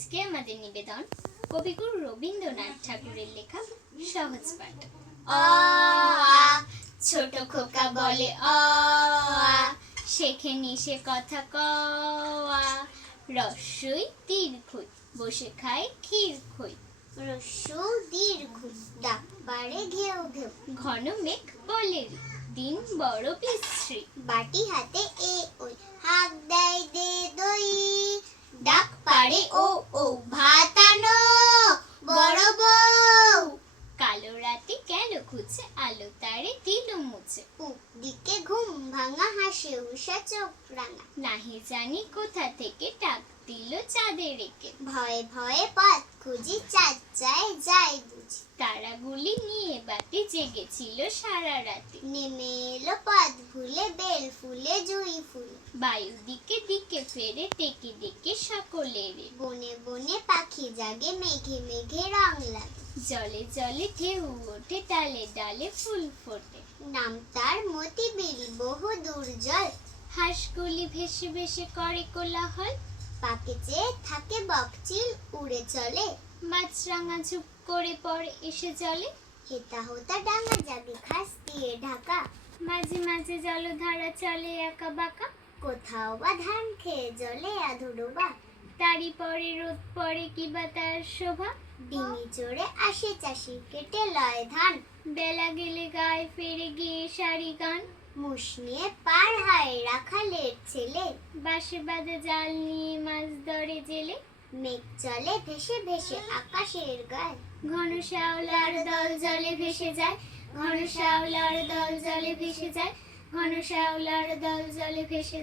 আজকে আমাদের নিবেদন কবিগুরু রবীন্দ্রনাথ ঠাকুরের লেখা সহজ পাঠ। অ আ ছোট খোকা বলে অ আ, শেখে নিশে কথা ক আ, রস্যই দীর্ঘই বসে খায় ক্ষীর খই। রস্যৌ দীর্ঘ ডাক পাড়ে ঘেউ ঘেউ, ঘন মেঘ বলে রি, দিন বড় বিশ্রী। বাটি হাতে এ ওই, হাত দেয় দে দই। ডাক পাড়ে ও ও, ভাত আনো বড় বউ। কালো রাতে গেল খুঁজে, আলো তারে দিল মুছে। পূব দিকে ঘুম ভাঙা, হাসে উষা চোখ রাঙা। নাহি জানি কোথা থেকে ডাক দিল চাঁদের একে। ভয়ে ভয়ে পথ খুঁজি, চাঁদ চায় যাই বুঝি। তারাগুলি নিয়ে বাতি জেগেছিল সারা রাতে। নেমে এলো পথ ভুলে, বেল ফুলে জুঁই ফুলে। বায়ু দিকে দিকে ফেরে, ডেকে ডেকে সকলের। বনে বনে পাখি জাগে, মেঘে মেঘে রং লাগে। জলে জলে ঢেউ ওঠে, ডালে ডালে ফুল ফোটে। নাম তার মতি বিল, বহু দূর জল। হাঁসগুলি ভেসে ভেসে করে কোলাহল। পাকে চেয়ে থাকে বকচিল, উড়ে চলে। মাছরাঙা ঝুপ করে পড়ে এসে জলে। হেতা হোতা ডাঙা জাগে, ঘাস দিয়ে ঢাকা। মাঝে মাঝে জলধারা চলে একা বাঁকা। কোথাও বা ধান খেয়ে জলে আধুডো বা। তারি পরে রোদ পড়ে, কিবা তার শোভা। ডিঙি চড়ে আসে চাষি, কেটে লয় ধান। বেলা গেলে গায়ে ফিরে গিয়ে সারি গান। মুষ নিয়ে পার হয় রাখালের ছেলে। বাঁশে বাঁধা জাল নিয়ে মাছ ধরে জেলে। মেঘ চলে ভেসে ভেসে আকাশের গায়ে। ঘন শ্যাওলার দল জলে ভেসে যায়, ঘন শ্যাওলার দল জলে ভেসে যায়, ঘন শ্যাওলার দল জলে ভেসে যায়।